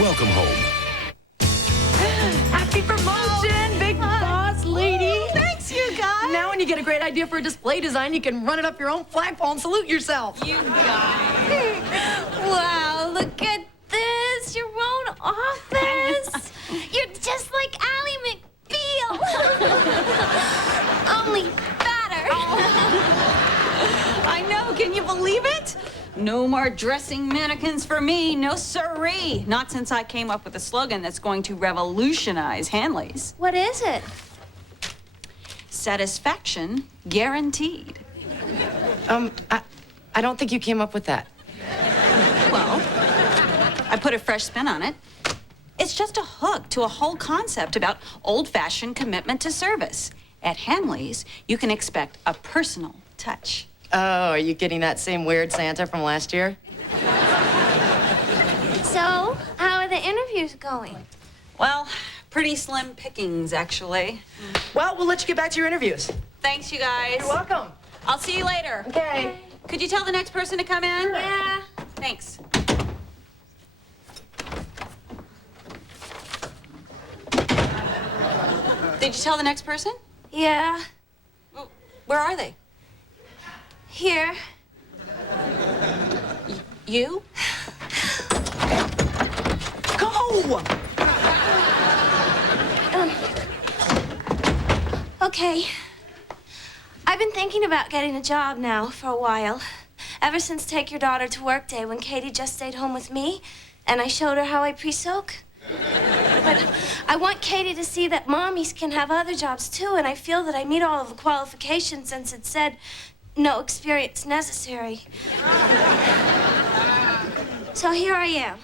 Welcome home. Happy promotion, big boss lady. Thanks, you guys. Now when you get a great idea for a display design, you can run it up your own flagpole and salute yourself. You guys. Wow, look at this. Your own office. You're just like Ally McBeal. Only fatter. I know, can you believe it? No more dressing mannequins for me, no siree. Not since I came up with a slogan that's going to revolutionize Hanley's. What is it? Satisfaction guaranteed. I don't think you came up with that. Well, I put a fresh spin on it. It's just a hook to a whole concept about old-fashioned commitment to service. At Hanley's, you can expect a personal touch. Oh, are you getting that same weird Santa from last year? So, how are the interviews going? Well, pretty slim pickings, actually. Well, we'll let you get back to your interviews. Thanks, you guys. You're welcome. I'll see you later. Okay. Could you tell the next person to come in? Yeah. Thanks. Did you tell the next person? Yeah. Where are they? Here. You? Go! Okay. I've been thinking about getting a job now for a while. Ever since Take Your Daughter to Work Day when Katie just stayed home with me and I showed her how I pre-soak. But I want Katie to see that mommies can have other jobs too, and I feel that I meet all of the qualifications since it said no experience necessary. So here I am.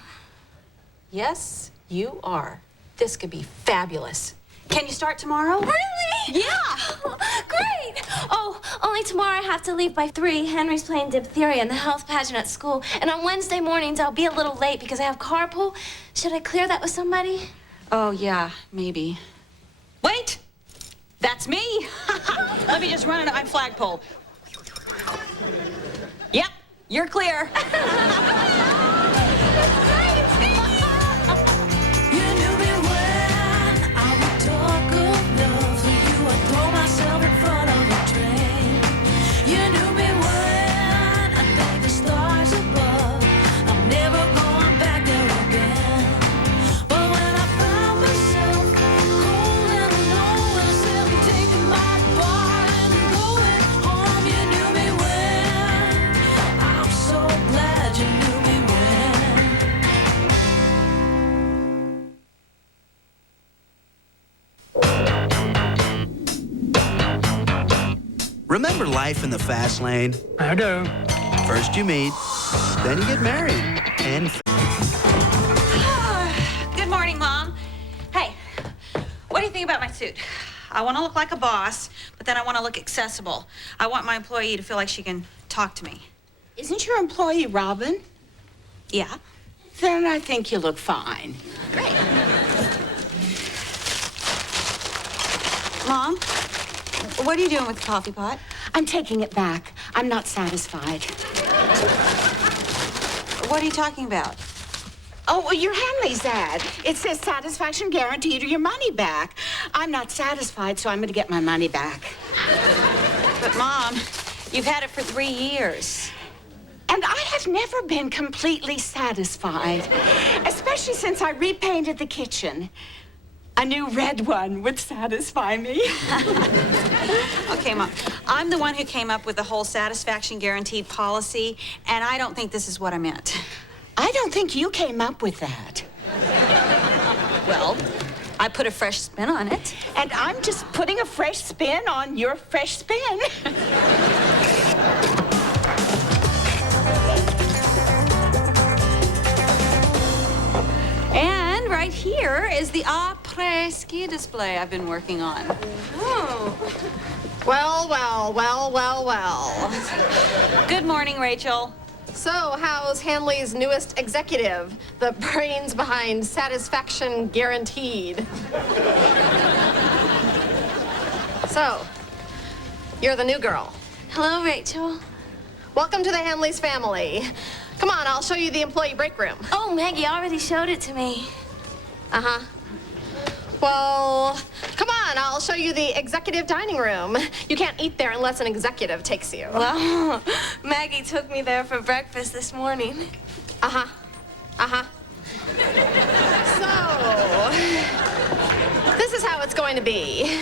Yes, you are. This could be fabulous. Can you start tomorrow? Really? Yeah. Great. Oh, only tomorrow I have to leave by 3. Henry's playing diphtheria in the health pageant at school. And on Wednesday mornings, I'll be a little late because I have carpool. Should I clear that with somebody? Oh, yeah, maybe. Wait! That's me! Let me just run it at my flagpole. Yep, you're clear. Remember life in the fast lane? I do. First you meet, then you get married, and... Good morning, Mom. Hey, what do you think about my suit? I want to look like a boss, but then I want to look accessible. I want my employee to feel like she can talk to me. Isn't your employee Robin? Yeah? Then I think you look fine. Great. Mom, what are you doing with the coffee pot? I'm taking it back. I'm not satisfied. What are you talking about? Oh, well, your Hanley's ad. It says satisfaction guaranteed or your money back. I'm not satisfied, so I'm going to get my money back. But, Mom, you've had it for 3 years. And I have never been completely satisfied, especially since I repainted the kitchen. A new red one would satisfy me. Okay, Mom, I'm the one who came up with the whole satisfaction guaranteed policy, and I don't think this is what I meant. I don't think you came up with that. Well, I put a fresh spin on it. And I'm just putting a fresh spin on your fresh spin. And right here is the après-ski display I've been working on. Oh. Well, well, well, well, well. Good morning, Rachel. So, how's Hanley's newest executive, the brains behind satisfaction guaranteed? So, you're the new girl. Hello, Rachel. Welcome to the Hanley's family. Come on, I'll show you the employee break room. Oh, Maggie already showed it to me. Uh-huh. Well, come on, I'll show you the executive dining room. You can't eat there unless an executive takes you. Well, Maggie took me there for breakfast this morning. Uh-huh. Uh-huh. So, this is how it's going to be.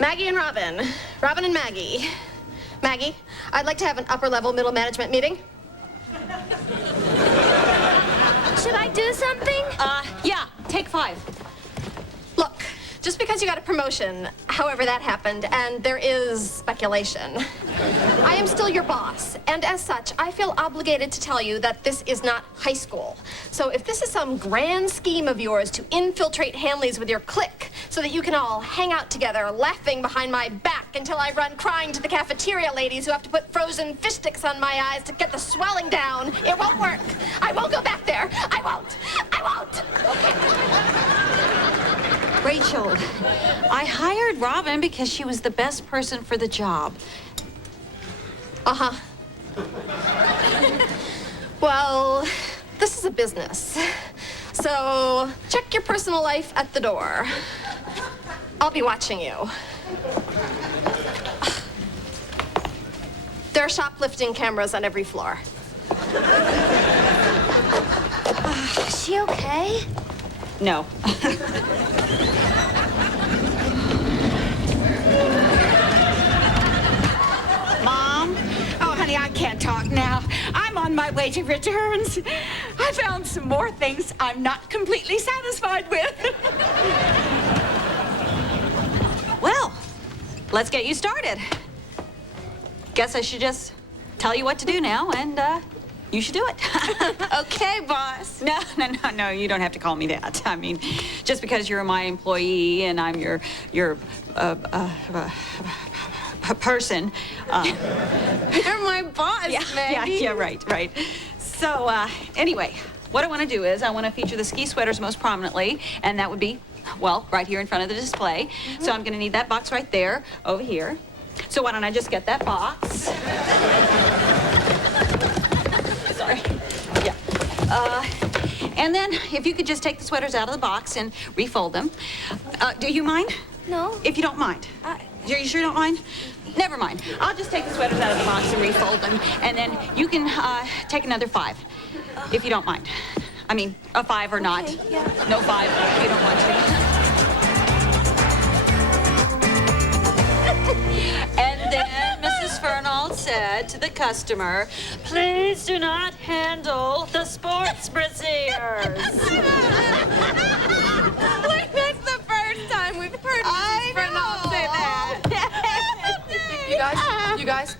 Maggie and Robin. Robin and Maggie. Maggie, I'd like to have an upper-level middle management meeting. Should I do something? Yeah, take 5. Look, just because you got a promotion, however that happened, and there is speculation, I am still your boss, and as such, I feel obligated to tell you that this is not high school. So if this is some grand scheme of yours to infiltrate Hanley's with your clique so that you can all hang out together laughing behind my back until I run crying to the cafeteria ladies who have to put frozen fish sticks on my eyes to get the swelling down, it won't work. I won't go back there. I won't. I won't. Rachel, I hired Robin because she was the best person for the job. Uh-huh. Well, this is a business. So check your personal life at the door. I'll be watching you. There are shoplifting cameras on every floor. Is she okay? No. Mom? Oh, honey, I can't talk now. I'm on my way to returns. I found some more things I'm not completely satisfied with. Well, let's get you started. Guess I should just tell you what to do now, and you should do it. Okay, boss. No, you don't have to call me that. I mean, just because you're my employee and I'm your person. You're my boss, Maggie. Yeah, right. So, anyway, what I want to do is I want to feature the ski sweaters most prominently, and that would be, well, right here in front of the display. So I'm going to need that box right there, over here. So why don't I just get that box? Sorry. Yeah. And then if you could just take the sweaters out of the box and refold them. Do you mind? No. If you don't mind. You sure you don't mind? Never mind. I'll just take the sweaters out of the box and refold them, and then you can take another 5, if you don't mind. I mean, a 5 or not. Okay, yeah. No 5 if you don't want to. And then Mrs. Fernald said to the customer, "Please do not handle the sports brassieres." Wait, that's the first time we've heard Mrs. Fernald say that. You guys,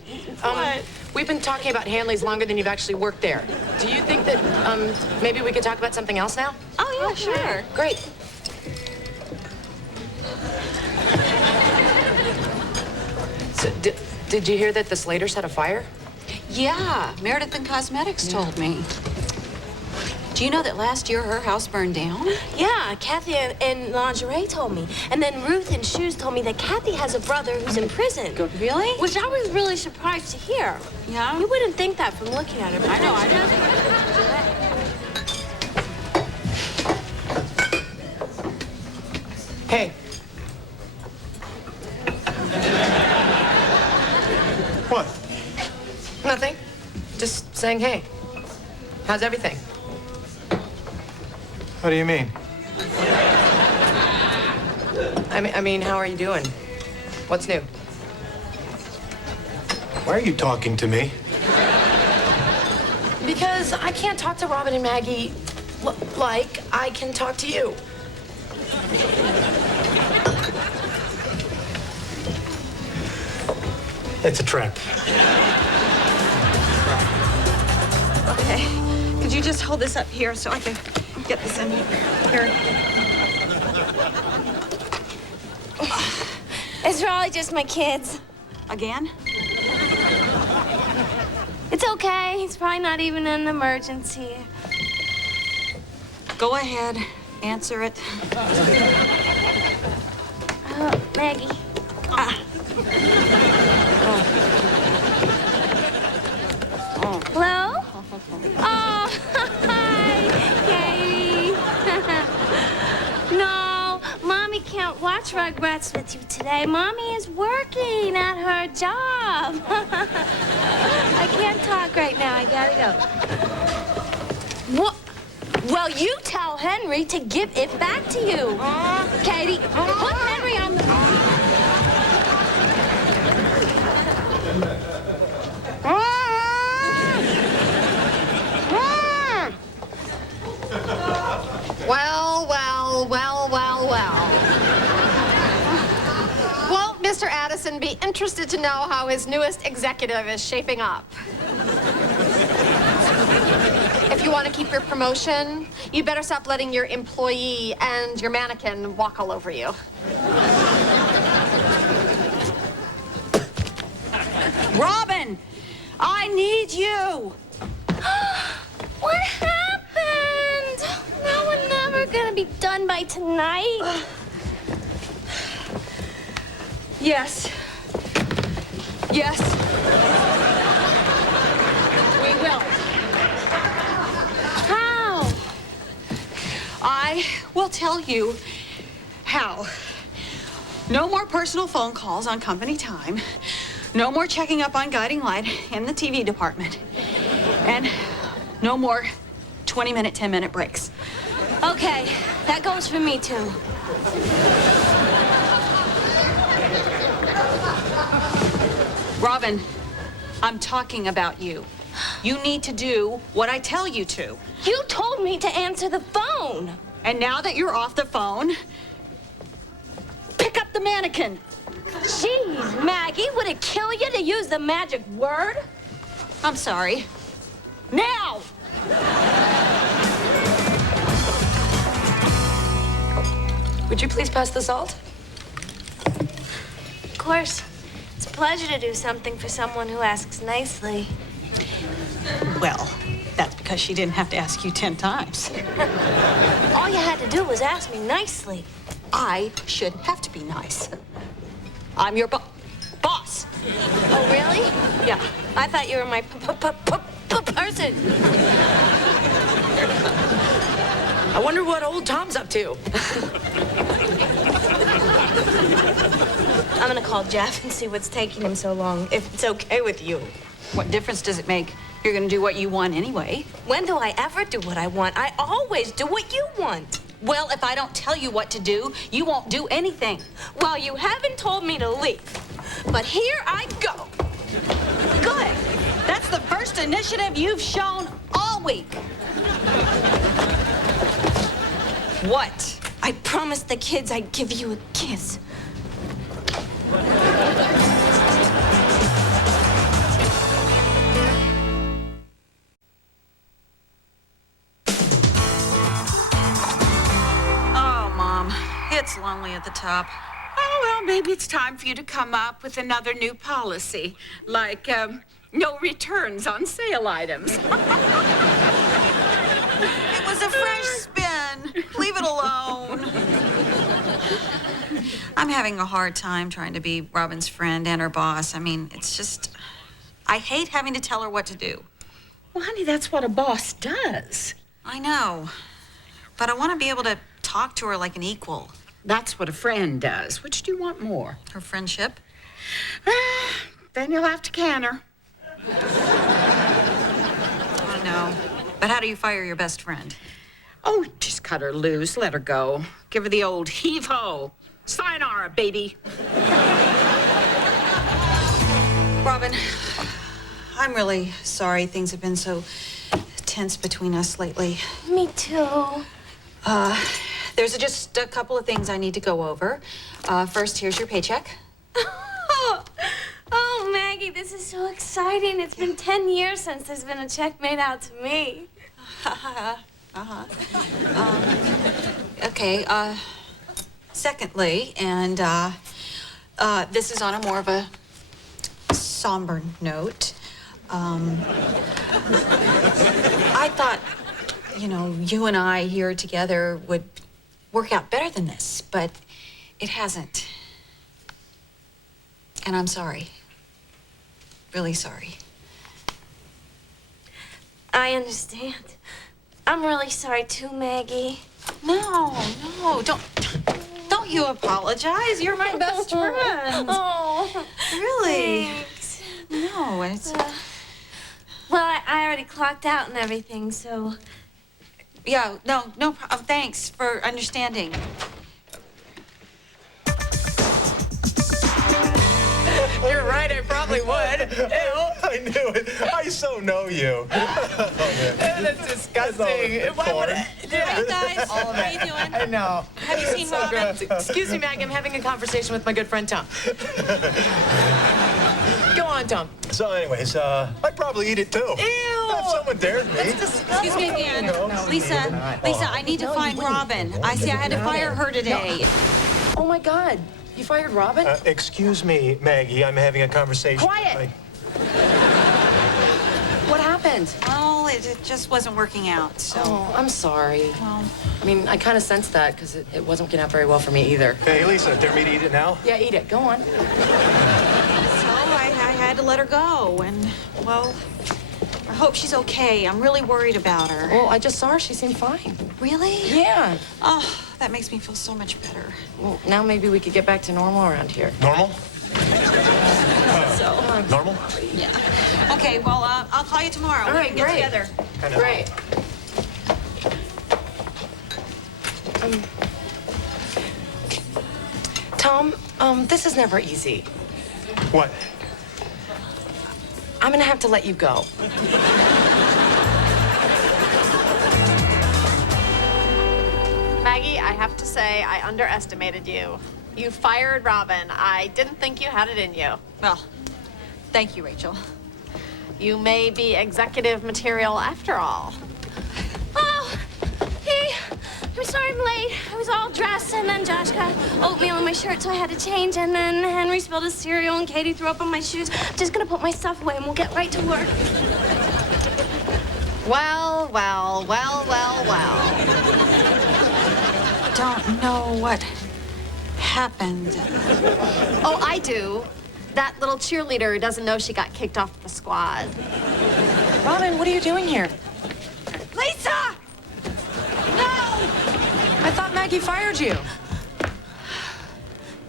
we've been talking about Hanley's longer than you've actually worked there. Do you think that maybe we could talk about something else now? Oh, yeah, sure. Great. So, did you hear that the Slaters had a fire? Yeah, Meredith and Cosmetics told me. Do you know that last year her house burned down? Yeah, Kathy and Lingerie told me. And then Ruth and Shoes told me that Kathy has a brother who's in prison. Really? Which I was really surprised to hear. Yeah? You wouldn't think that from looking at her. But I know. Hey. What? Nothing. Just saying hey. How's everything? What do you mean? I mean, how are you doing? What's new? Why are you talking to me? Because I can't talk to Robin and Maggie like I can talk to you. It's a trap. Okay. Could you just hold this up here so I can get this in here? it's probably just my kids. Again? It's okay. It's probably not even an emergency. Go ahead. Answer it. Maggie. Hello? Oh, hi, Katie. No, Mommy can't watch Rugrats with you today. Mommy is working at her job. I can't talk right now. I gotta go. What? Well, you tell Henry to give it back to you. Katie, put Henry on the... Well, well, well, well, well. Won't Mr. Addison be interested to know how his newest executive is shaping up? If you want to keep your promotion, you better stop letting your employee and your mannequin walk all over you. Robin, I need you. What happened? Now we're never gonna be done by tonight. Yes. Yes. We will. How? I will tell you how. No more personal phone calls on company time. No more checking up on Guiding Light in the TV department. And no more 20-minute, 10-minute breaks. Okay, that goes for me too. Robin, I'm talking about you. You need to do what I tell you to. You told me to answer the phone. And now that you're off the phone, pick up the mannequin. Jeez, Maggie, would it kill you to use the magic word? I'm sorry. Now! Would you please pass the salt? Of course. It's a pleasure to do something for someone who asks nicely. Well, that's because she didn't have to ask you 10 times. All you had to do was ask me nicely. I should have to be nice. I'm your boss. Oh, really? Yeah. I thought you were my person. I wonder what old Tom's up to. I'm gonna call Jeff and see what's taking him so long, if it's okay with you. What difference does it make? You're gonna do what you want anyway. When do I ever do what I want? I always do what you want. Well, if I don't tell you what to do, you won't do anything. Well, you haven't told me to leave, but here I go. Good. That's the first initiative you've shown all week. What? I promised the kids I'd give you a kiss. Oh, Mom, it's lonely at the top. Oh, well, maybe it's time for you to come up with another new policy, like no returns on sale items. It was a fresh spin. Leave it alone. I'm having a hard time trying to be Robin's friend and her boss. I mean, it's just, I hate having to tell her what to do. Well, honey, that's what a boss does. I know, but I want to be able to talk to her like an equal. That's what a friend does. Which do you want more? Her friendship. Then you'll have to can her. I know, but how do you fire your best friend? Oh, just cut her loose. Let her go. Give her the old heave-ho. Sayonara, baby. Robin, I'm really sorry things have been so tense between us lately. Me too. There's just a couple of things I need to go over. First, here's your paycheck. Oh, Maggie, this is so exciting. It's been 10 years since there's been a check made out to me. Okay, secondly, and this is on a more of a somber note. I thought, you know, you and I here together would work out better than this, but it hasn't. And I'm sorry. Really sorry. I understand. I'm really sorry too, Maggie. No, don't you apologize. You're my best friend. Oh, Really? thanks. No, it's... Well, I already clocked out and everything, so... Yeah, no problem. Thanks for understanding. You're right, I probably would. Ew. I knew it. I so know you. That's disgusting. Why would I? Hey, guys. How are you doing? I know. Have you seen Robin? Excuse me, Maggie. I'm having a conversation with my good friend Tom. Go on, Tom. So anyways, I'd probably eat it too. Ew. If someone dared me. Excuse me again. Lisa, I need to find Robin. I had to fire her today. Oh my God. You fired Robin? Excuse me, Maggie. I'm having a conversation. Quiet. What happened? Well, it just wasn't working out, so... Oh, I'm sorry. Well, I mean, I kind of sensed that because it wasn't working out very well for me either. Hey, Lisa, dare me to eat it now? Yeah, eat it. Go on. so I had to let her go, and, well, I hope she's okay. I'm really worried about her. Well, I just saw her. She seemed fine. Really? Yeah. Oh, that makes me feel so much better. Well, now maybe we could get back to normal around here. Normal? So, Normal? yeah. Okay, well, I'll call you tomorrow. All We right, can get great. together. Great. Tom, this is never easy. What? I'm gonna have to let you go. Maggie, I have to say, I underestimated you. You fired Robin. I didn't think you had it in you. Well, thank you, Rachel. You may be executive material after all. Oh, hey, I'm sorry I'm late. I was all dressed, and then Josh got oatmeal in my shirt, so I had to change, and then Henry spilled his cereal, and Katie threw up on my shoes. I'm just gonna put my stuff away, and we'll get right to work. Well. Don't know what happened. Oh, I do. That little cheerleader doesn't know she got kicked off the squad. Robin, what are you doing here? Lisa! No! I thought Maggie fired you.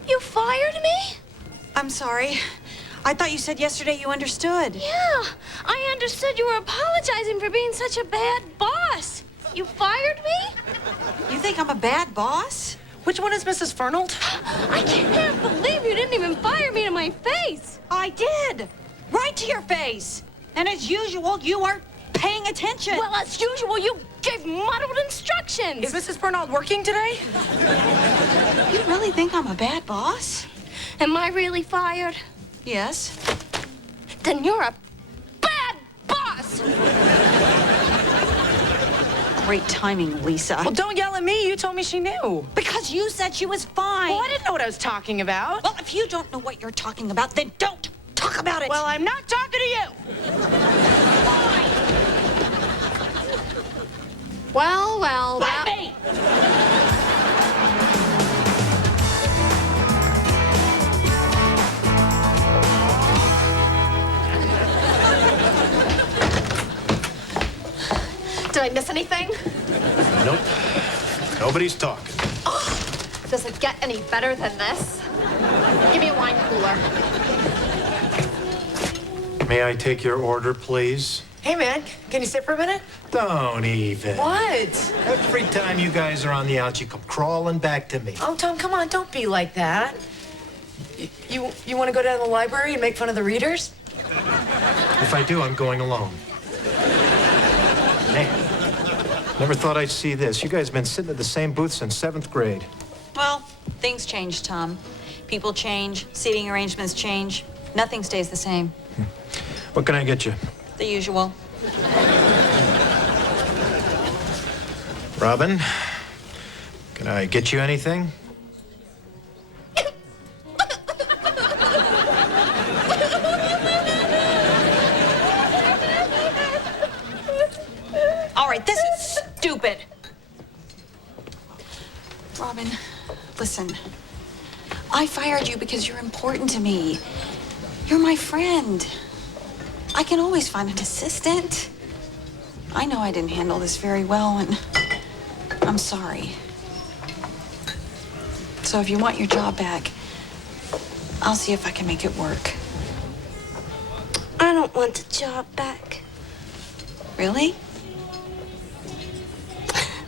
You fired me? I'm sorry. I thought you said yesterday you understood. Yeah, I understood you were apologizing for being such a bad boss. You fired me? You think I'm a bad boss? Which one is Mrs. Fernald? I can't believe you didn't even fire me to my face. I did. Right to your face. And as usual, you aren't paying attention. Well, as usual, you gave muddled instructions. Is Mrs. Fernald working today? You really think I'm a bad boss? Am I really fired? Yes. Then you're a bad boss. Great timing, Lisa. Well, don't yell at me. You told me she knew. Because you said she was fine. Well, I didn't know what I was talking about. Well, if you don't know what you're talking about, then don't talk about it. Well, I'm not talking to you. Well. Let me! Did I miss anything? Nope. Nobody's talking. Does it get any better than this? Give me a wine cooler. May I take your order, please? Hey, man, can you sit for a minute? Don't even. What? Every time you guys are on the outs, you come crawling back to me. Oh, Tom, come on, don't be like that. You want to go down to the library and make fun of the readers? If I do, I'm going alone. Man, never thought I'd see this. You guys have been sitting at the same booth since 7th grade. Well, things change, Tom. People change, seating arrangements change. Nothing stays the same. What can I get you? The usual. Robin, can I get you anything? All right, this is stupid. Robin, listen. I fired you because you're important to me. You're my friend. I can always find an assistant. I know I didn't handle this very well, and I'm sorry. So if you want your job back, I'll see if I can make it work. I don't want the job back. Really?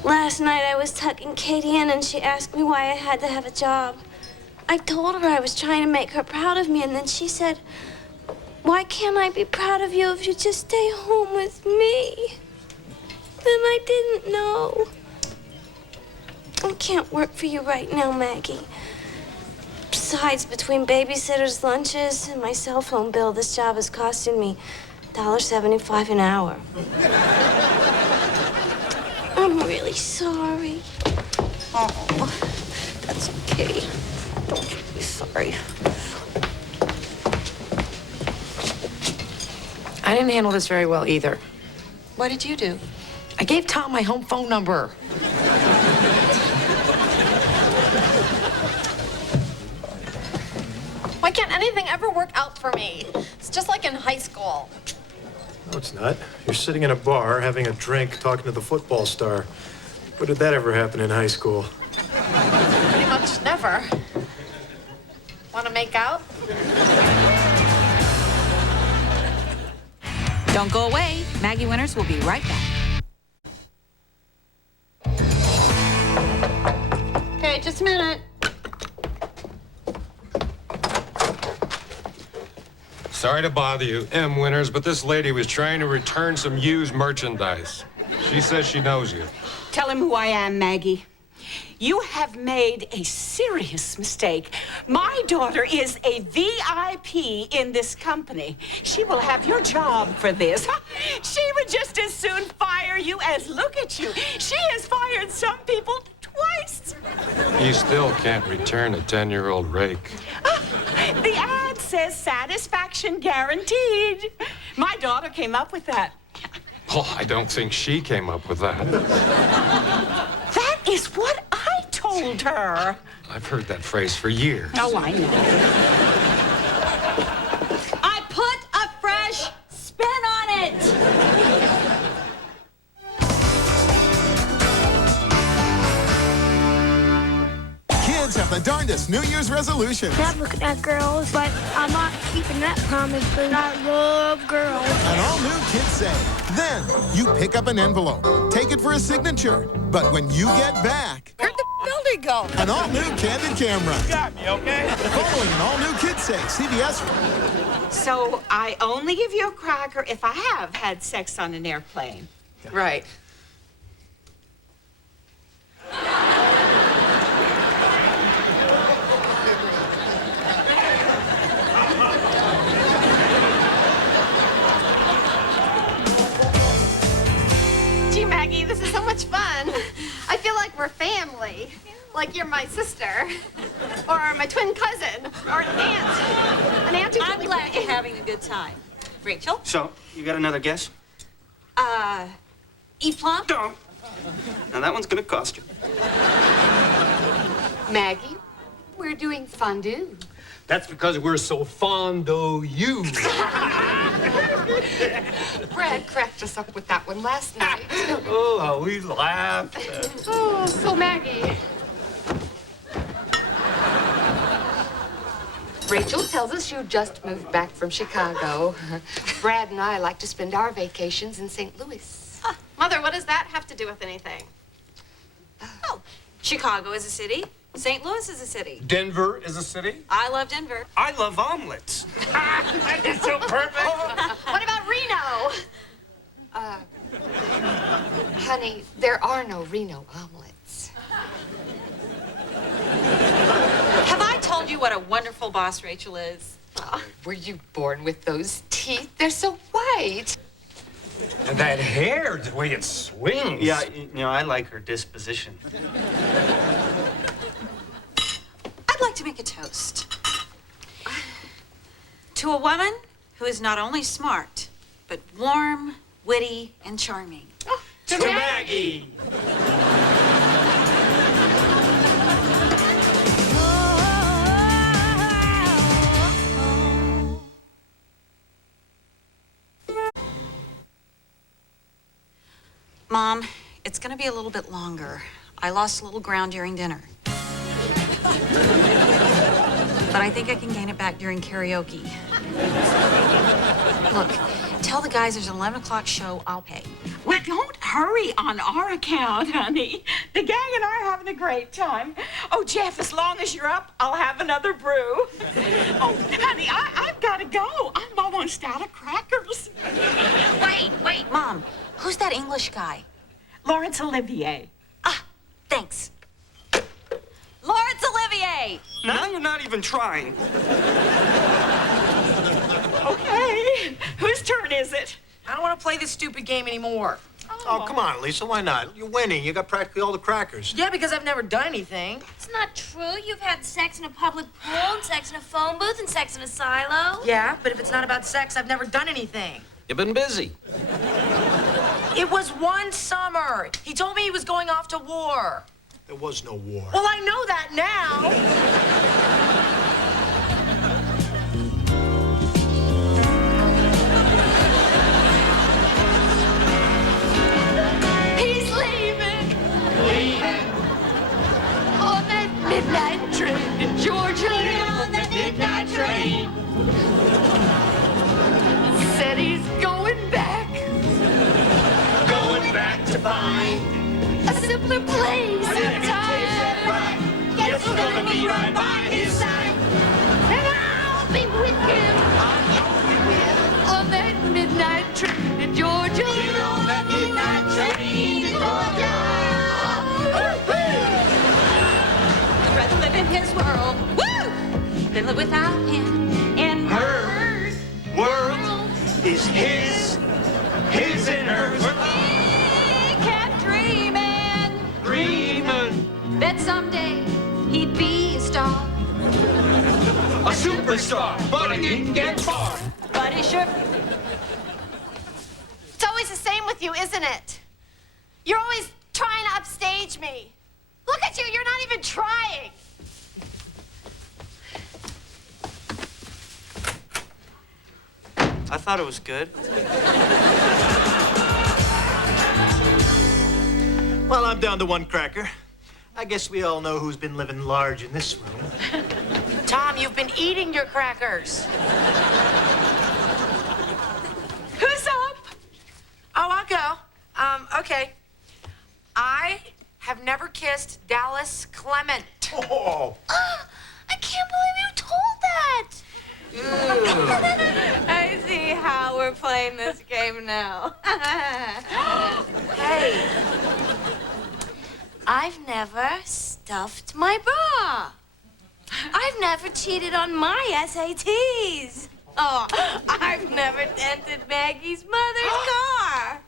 Last night I was tucking Katie in and she asked me why I had to have a job. I told her I was trying to make her proud of me, and then she said, "Why can't I be proud of you if you just stay home with me?" Then I didn't know. I can't work for you right now, Maggie. Besides, between babysitters' lunches and my cell phone bill, this job is costing me $1.75 an hour. I'm really sorry. Oh, that's okay. Don't you be sorry. I didn't handle this very well either. What did you do? I gave Tom my home phone number. Why can't anything ever work out for me? It's just like in high school. No, it's not. You're sitting in a bar, having a drink, talking to the football star. When did that ever happen in high school? Pretty much never. Want to make out? Don't go away. Maggie Winters will be right back. Okay, just a minute. Sorry to bother you, M. Winters, but this lady was trying to return some used merchandise. She says she knows you. Tell him who I am, Maggie. You have made a serious mistake. My daughter is a VIP in this company. She will have your job for this. She would just as soon fire you as look at you. She has fired some people twice. You still can't return a 10-year-old rake. The ad says satisfaction guaranteed. My daughter came up with that. Oh, I don't think she came up with that. That is what I told her. I've heard that phrase for years. Oh, I know. I put a fresh spin on it. Kids have the darndest New Year's resolutions. Not looking at girls, but I'm not keeping that promise because I love girls. And all new kids say. Then you pick up an envelope, take it for a signature. But when you get back, Where'd the building go? an all new candid camera. You got me, okay? Following an all new Kids Say, CBS. So I only give you a cracker if I have had sex on an airplane. Right. Gee, Maggie, this is so much fun. I feel like we're family. Like you're my sister. Or my twin cousin. Or an aunt. An aunt who's I'm really glad pretty. you're having a good time. Rachel? So, you got another guess? Eve Plum? Don't. Now that one's gonna cost you. Maggie, we're doing fondue. That's because we're so fond of you. Brad cracked us up with that one last night. Oh, how we laughed. Oh, so Maggie. Rachel tells us you just moved back from Chicago. Brad and I like to spend our vacations in St. Louis. Mother, what does that have to do with anything? Oh, Chicago is a city. St. Louis is a city. Denver is a city. I love Denver. I love omelets. That is so perfect. What about Reno? Honey, there are no Reno omelets. Have I told you what a wonderful boss Rachel is? Were you born with those teeth? They're so white. And that hair, the way it swings. Yeah, you know, I like her disposition. I'd like to make a toast to a woman who is not only smart, but warm, witty, and charming. To Maggie! it's gonna be a little bit longer. I lost a little ground during dinner. But I think I can gain it back during karaoke. Look, tell the guys there's an 11 o'clock show, I'll pay. Well, don't hurry on our account, honey. The gang and I are having a great time. Oh, Jeff, as long as you're up, I'll have another brew. Oh, honey, I've got to go. I'm almost out of crackers. Wait, Mom. Who's that English guy? Lawrence Olivier. Ah, thanks. Lawrence Olivier! Now you're not even trying. Okay, whose turn is it? I don't want to play this stupid game anymore. Oh, come on, Lisa. Why not? You're winning. You got practically all the crackers. Yeah, because I've never done anything. It's not true. You've had sex in a public pool, and sex in a phone booth, and sex in a silo. Yeah, but if it's not about sex, I've never done anything. You've been busy. It was one summer. He told me he was going off to war. There was no war. Well, I know that now. He's leaving. On that midnight train to Georgia. On the midnight train. Said he's going back. Going back to find A simpler place and time. right. Guess we're gonna be right by his side. And I'll be with him. On that midnight train to Georgia. On that midnight train to Georgia. I'd rather live in his world, woo, than live without him in hers. World is his and hers. He kept dreaming That someday he'd be a star. A superstar, but he didn't get far. but he sure. It's always the same with you, isn't it? You're always trying to upstage me. Look at you, you're not even trying. I thought it was good. Well, I'm down to one cracker. I guess we all know who's been living large in this room. Tom, you've been eating your crackers. Who's up? Oh, I'll go. Okay. I have never kissed Dallas Clement. Oh, I can't believe you told that. I see how we're playing this game now. Hey. I've never stuffed my bra. I've never cheated on my SATs. Oh, I've never dented Maggie's mother's car.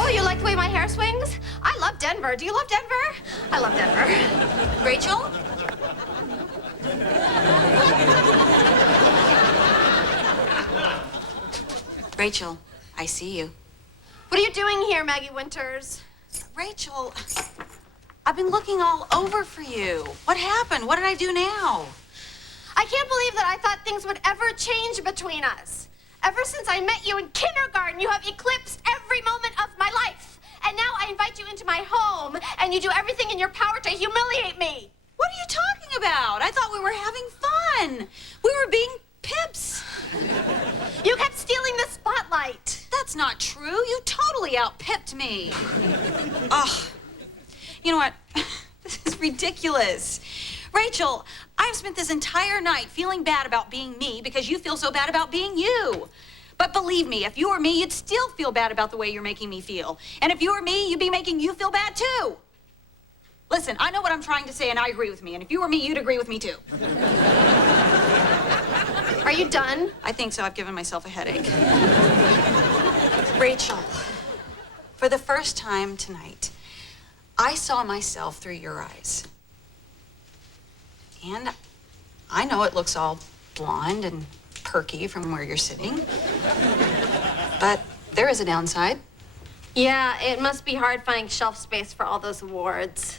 Oh, you like the way my hair swings? I love Denver. Do you love Denver? I love Denver. Rachel? Rachel, I see you. What are you doing here, Maggie Winters? Rachel, I've been looking all over for you. What happened? What did I do now? I can't believe that I thought things would ever change between us. Ever since I met you in kindergarten, you have eclipsed every moment of my life. And now I invite you into my home, and you do everything in your power to humiliate me. What are you talking about? I thought we were having fun. We were being pips. You kept stealing the spotlight. That's not true. You totally out-pipped me. Ugh. You know what? This is ridiculous. Rachel, I've spent this entire night feeling bad about being me because you feel so bad about being you. But believe me, if you were me, you'd still feel bad about the way you're making me feel. And if you were me, you'd be making you feel bad too. Listen, I know what I'm trying to say and I agree with me. And if you were me, you'd agree with me too. Are you done? I think so. I've given myself a headache. Rachel, for the first time tonight, I saw myself through your eyes. And I know it looks all blonde and perky from where you're sitting. But there is a downside. Yeah, it must be hard finding shelf space for all those awards.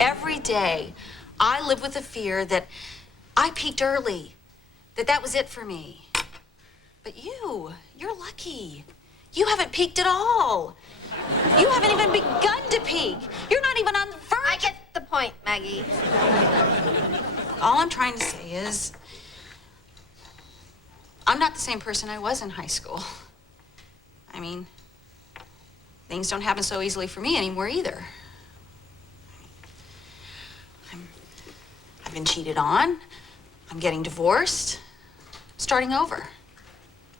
Every day, I live with the fear that I peaked early, that was it for me. But you're lucky. You haven't peaked at all. You haven't even begun to peak. You're not even on the verge. I get the point, Maggie. All I'm trying to say is, I'm not the same person I was in high school. I mean, things don't happen so easily for me anymore either. I've been cheated on. I'm getting divorced. Starting over.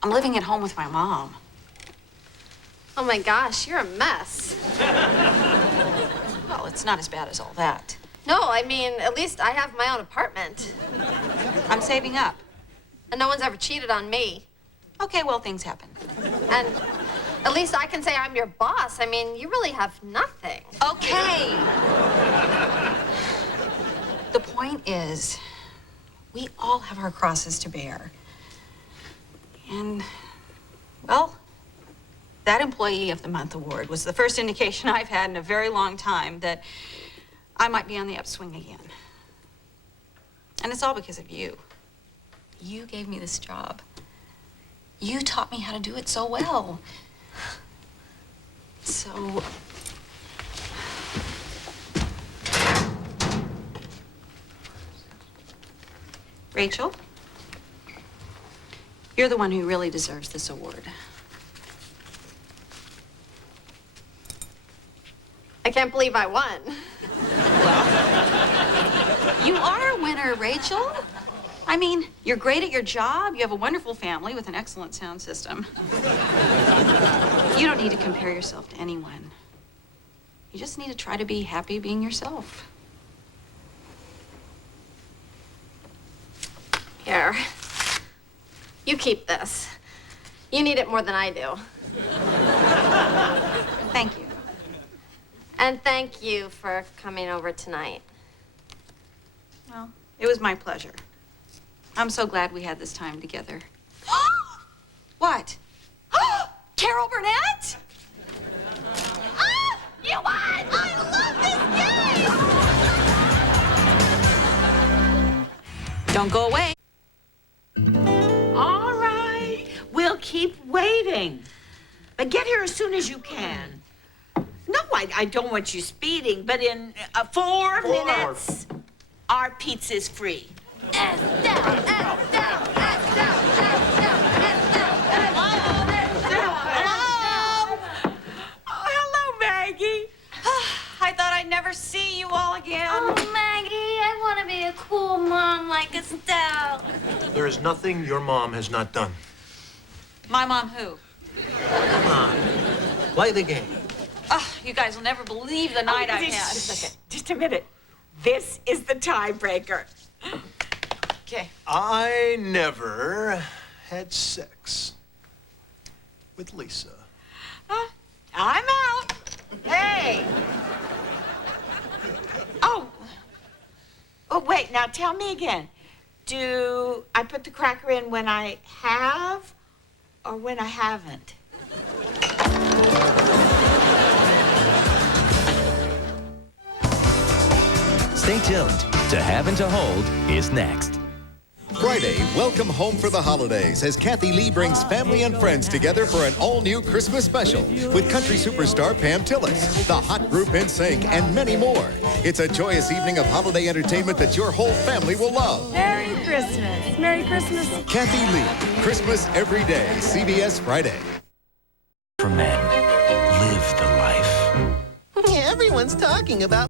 I'm living at home with my mom. Oh my gosh, you're a mess. Well, it's not as bad as all that. No, I mean, at least I have my own apartment. I'm saving up. And no one's ever cheated on me. Okay, well, things happen. And at least I can say I'm your boss. I mean, you really have nothing. Okay. The point is, we all have our crosses to bear. And, well, that Employee of the Month award was the first indication I've had in a very long time that I might be on the upswing again. And it's all because of you. You gave me this job. You taught me how to do it so well. So... Rachel, you're the one who really deserves this award. I can't believe I won. Well, you are a winner, Rachel. I mean, you're great at your job. You have a wonderful family with an excellent sound system. You don't need to compare yourself to anyone. You just need to try to be happy being yourself. Here. You keep this. You need it more than I do. Thank you. And thank you for coming over tonight. Well, it was my pleasure. I'm so glad we had this time together. What? Carol Burnett? You won! I love this game! Don't go away. All right, we'll keep waiting. But get here as soon as you can. No, I don't want you speeding, but in 4 minutes, our pizza's free. Hello? Oh, hello, Maggie. I thought I'd never see you all again. Oh, Maggie, I want to be a cool mom like Estelle. There is nothing your mom has not done. My mom who? Come on. Play the game. Oh, you guys will never believe the night I've had. Just a minute. This is the tiebreaker. Okay. I never had sex with Lisa. I'm out. Hey. Oh, wait. Now tell me again. Do I put the cracker in when I have or when I haven't? Stay tuned. To Have and to Hold is next. Friday, welcome home for the holidays as Kathy Lee brings family and friends together for an all-new Christmas special with country superstar Pam Tillis, the hot group NSYNC, and many more. It's a joyous evening of holiday entertainment that your whole family will love. Merry Christmas. Merry Christmas. Kathy Lee, Christmas every day, CBS Friday. For men, live the life. Everyone's talking about